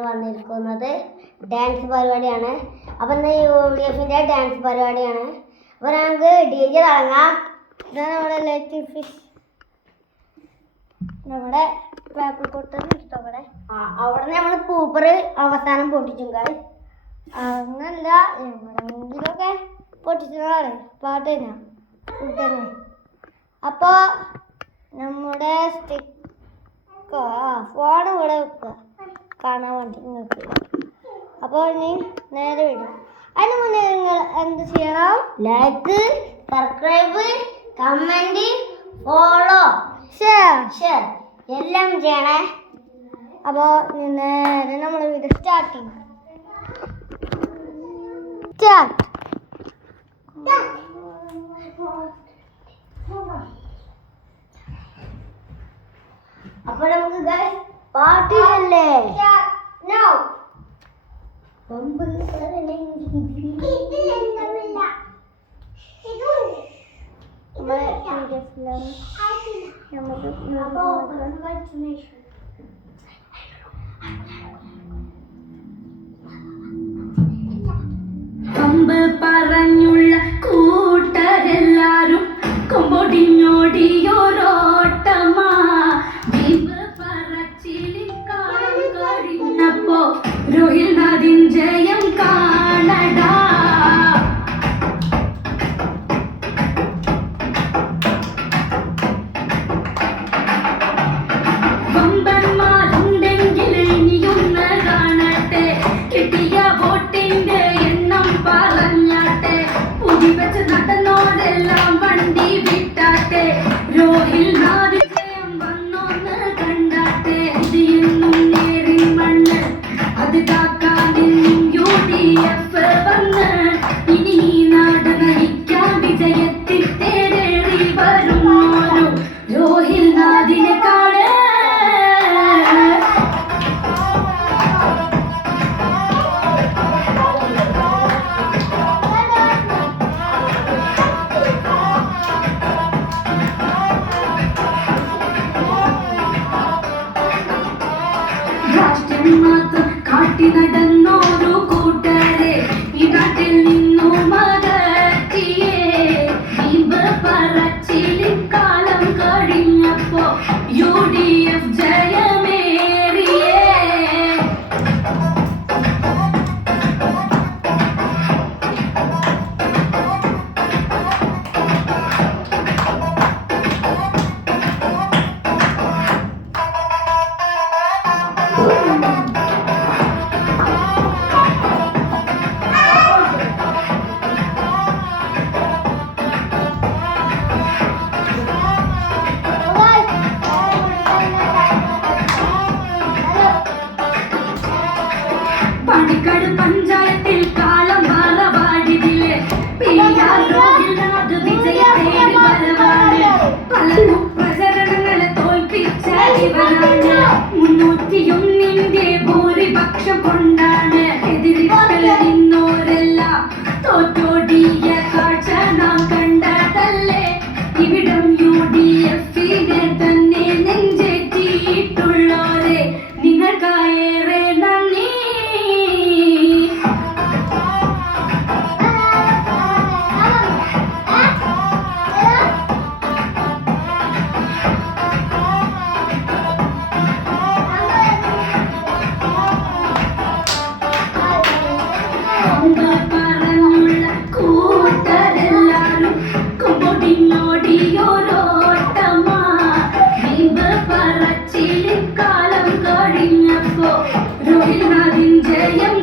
വന്നിരിക്കുന്നത് ഡാൻസ് പരിപാടിയാണ്. അപ്പം ഇന്ന് UDF-ൻ്റെ ഡാൻസ് പരിപാടിയാണ്. അപ്പോൾ നമുക്ക് DJ തുടങ്ങാം. ഇതാണ് നമ്മുടെ ലൈറ്റിംഗ് ഫിഷ്, നമ്മുടെ പേപ്പർ കൊട്ടർ ഇഷ്ടപ്പെടെ അവിടെ നമ്മൾ പൂപ്പർ അവസാനം പൊട്ടിച്ചും കാര്യം അങ്ങനല്ല എവിടെയെങ്കിലുമൊക്കെ പൊട്ടിച്ചതാണ് പാട്ട് തന്നെ ഫുഡ് തന്നെ. അപ്പോൾ നമ്മുടെ സ്റ്റിക്ക് ഫോൺ ഇവിടെ വെക്കുക കാണാൻ വേണ്ടി നിങ്ങൾക്ക്. അപ്പോൾ ഇനി നേരെ വിടും. അതിന് മുന്നേ നിങ്ങൾ എന്ത് ചെയ്യണം? Like, subscribe, comment, follow, share എല്ലാം ചെയ്യണേ. അപ്പോൾ നേരെ നമ്മൾ വീഡിയോ സ്റ്റാർട്ട് ചെയ്യും. അപ്പോൾ നമുക്ക് പാട്ടില്ലേ കമ്പ് പറഞ്ഞുള്ള കൂട്ടരെല്ലാരും കൊമ്പൊടിഞ്ഞോടിയോരോട്ടമാ. ദീപ് പറച്ചിലിക്കാലം കഴിഞ്ഞപ്പോ രോഹിൽനാഥിൻ ജയം കാണടാ. വമ്പന്മാരുണ്ടെങ്കിൽ ഇനിയൊന്ന് കാണട്ടെ, കിട്ടിയ വോട്ടിന്റെ എണ്ണം പറഞ്ഞാട്ടെ. പുതി വെച്ച് നടന്നോരെല്ലാം വണ്ടി വിട്ടാട്ടെ, രോഹിൽനാഥിൻ ജയം വന്നോന്ന് കണ്ടാട്ടെ. ഇത് എന്നും നേരി മണ്ണ് അത് കാക്കാൻ UDF വന്ന് ഇനി ഈ നാട് നയിക്കാൻ വിജയത്തിൽ തേടേറി വരുന്നോരോ രോഹിൽനാഥിനെ കാണ. രാഷ്ട്രം മാത്രം കാട്ടി നടന്നോരു കൂട്ടരെ ഈ നാട്ടിൽ നിന്നും മകറ്റിയേ. ദീപ് പറച്ചിലിക്കാലം കഴിഞ്ഞപ്പോ UDF ജയമേറിയേ. പണിക്കാട് പഞ്ചായത്തിൽ കാലം മാറവാടിതിലെ രോഹിൽനാഥ് വിജയത്തേടി വരവാണ്. പലരും പ്രചരണങ്ങളെ തോൽപ്പിച്ച ഇവരാണ്. 301-ന്റെ ഭൂരിപക്ഷം കൊണ്ടാണ് എതിരിൽ നിന്നോരെല്ലാം തോറ്റോടിയ കാഴ്ച നാം കണ്ടതല്ലേ. ഇവിടം UDF-നെ തന്നെ നെഞ്ചേറ്റിയിട്ടുള്ളോരെ നിങ്ങൾക്കായേറെ നന്ദി. പറഞ്ഞുള്ള കൂട്ടരെല്ലാരും കൊമ്പൊടിഞ്ഞോടിയോരോട്ടമാ. ദീപ് പറച്ചിലിക്കാലം കഴിഞ്ഞപ്പോ രോഹിൽനാഥിൻ ജയം